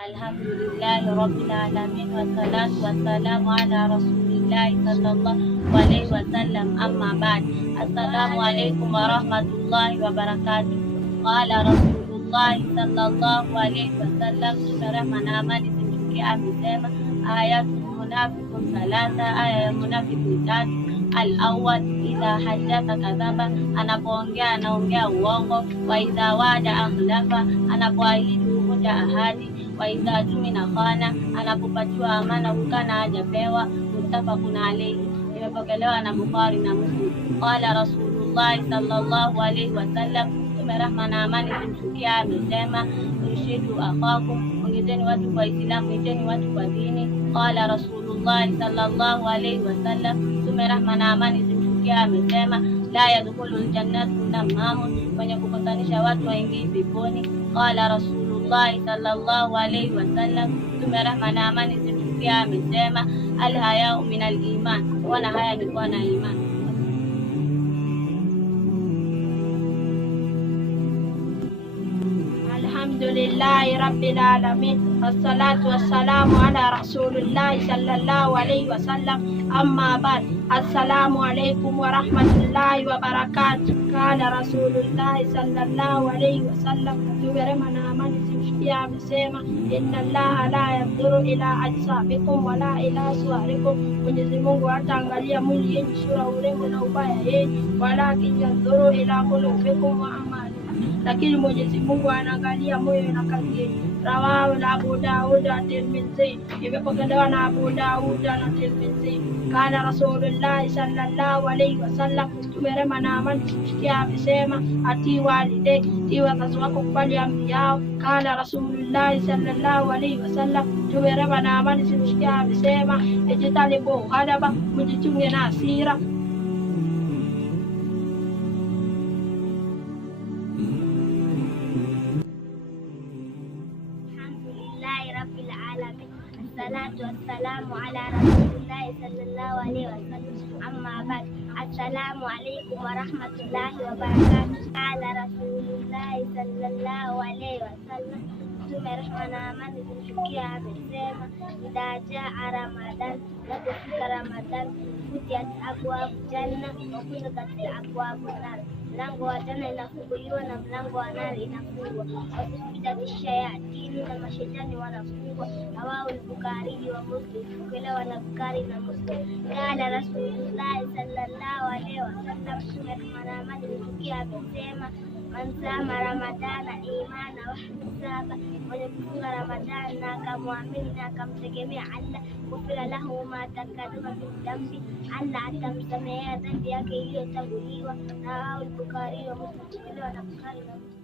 Alhamdulillahi rabbil alamin wassalatu wassalamu ala rasulillahi sallallahu alaihi wasallam, amma ba'd. Assalamu alaikum warahmatullahi wabarakatuh. Qala Rasulullahi sallallahu alaihi wasallam, rehma na amani zimshukie, amesema ayatul munafiqun thalatha, aya ya munafiki tatu. Al-awwal, idha haddatha kadhaba, anapoongea anaongea uongo. Wa idha wa'ada akhlafa, anapoahidi huvunja ahadi. Wa idha tumina khana, anapopatiwa amana hukana hajapewa. Muttafaqun alayhi, imepokelewa na Bukhari na Muslim. Qala Rasulullah sallallahu alayhi wasallam, Mtume rehma na amani zimshukie, amesema urshidu akhakum, ongezeni watu kwa Islamu, iteni watu kwa dini. Qala Rasulullah sallallahu alayhi wasallam, Mtume rehma na amani zimshukie, amesema la yadkhulul jannata namamun, mwenye kukosanisha watu waingii peponi. Qala Rasulullah sallallahu alayhi wasallam, Mtume rehma na amani zimshukie, amesema alhayau minal iman, wana haya ni kuwa na imani. Alhamdulillahi rabbil alamin, wassalatu wassalamu ala rasulillahi sallallahu alayhi wasallam, amma ba'd. Assalamu alaykum wa rahmatullahi wa barakatuh. Qala Rasulullahi sallallahu alayhi wasallam, rehma na amani zimshukie, amesema inna Allaha la yanzuru ila ajsamikum wala ila suwarikum, Mwenyezi Mungu hataangalia mwili yenu, sura, urembo na ubaya yenu, walakin yanzuru ila qulubikum wa amalikum, lakini Mwenyezi Mungu anaangalia moyo na kazi yenu. Rawahu Abu Daud na Tirmidhi, imepokelewa na Abu Daud na Tirmidhi. Kana Rasulullah sallallahu alayhi wasallam, rehma na amani zimshukie, amesema atii walidayk, tii wazazi wako, kubali amri yao. Kana Rasulullah sallallahu alayhi wasallam, rehma na amani zimshukie, amesema ijtanibu ghadaba, mjichunge na hasira. Salatu wassalamu ala rasulillahi sallallahu alayhi wasallam, amma ba'd. Assalamu alaykum wa rahmatullahi wa barakatuh. Qala Rasulullahi sallallahu alayhi wasallam, Mtume rehma na amani zimshukie, amesema idha jaa Ramadan, napofika Ramadan, futiyat abwabu janna wa ghulqat abwabu nar, mlango wa janna inafunguliwa na mlango wa nari inafungwa. Wasufidati shayatini, na mashetani wanafungwa. Rawahu al-Bukhari wa Muslim, kupokelewa na Bukhari na Muslim. Qala Rasulullah sallallahu alayhi wasallam, Mtume rehma na amani zimshukie, amesema man sama Ramadana imana wa ihtisaba, mwenye kufunga Ramadhani na akamwamini na akamtegemea Allah, ghufira lahu ma taqaddama min dhanbi, Allah atamsamehea dhambi yake iliyotanguliwa. Rawahu al-Bukhari wa Muslim, kupokelewa na Bukhari na Muslim.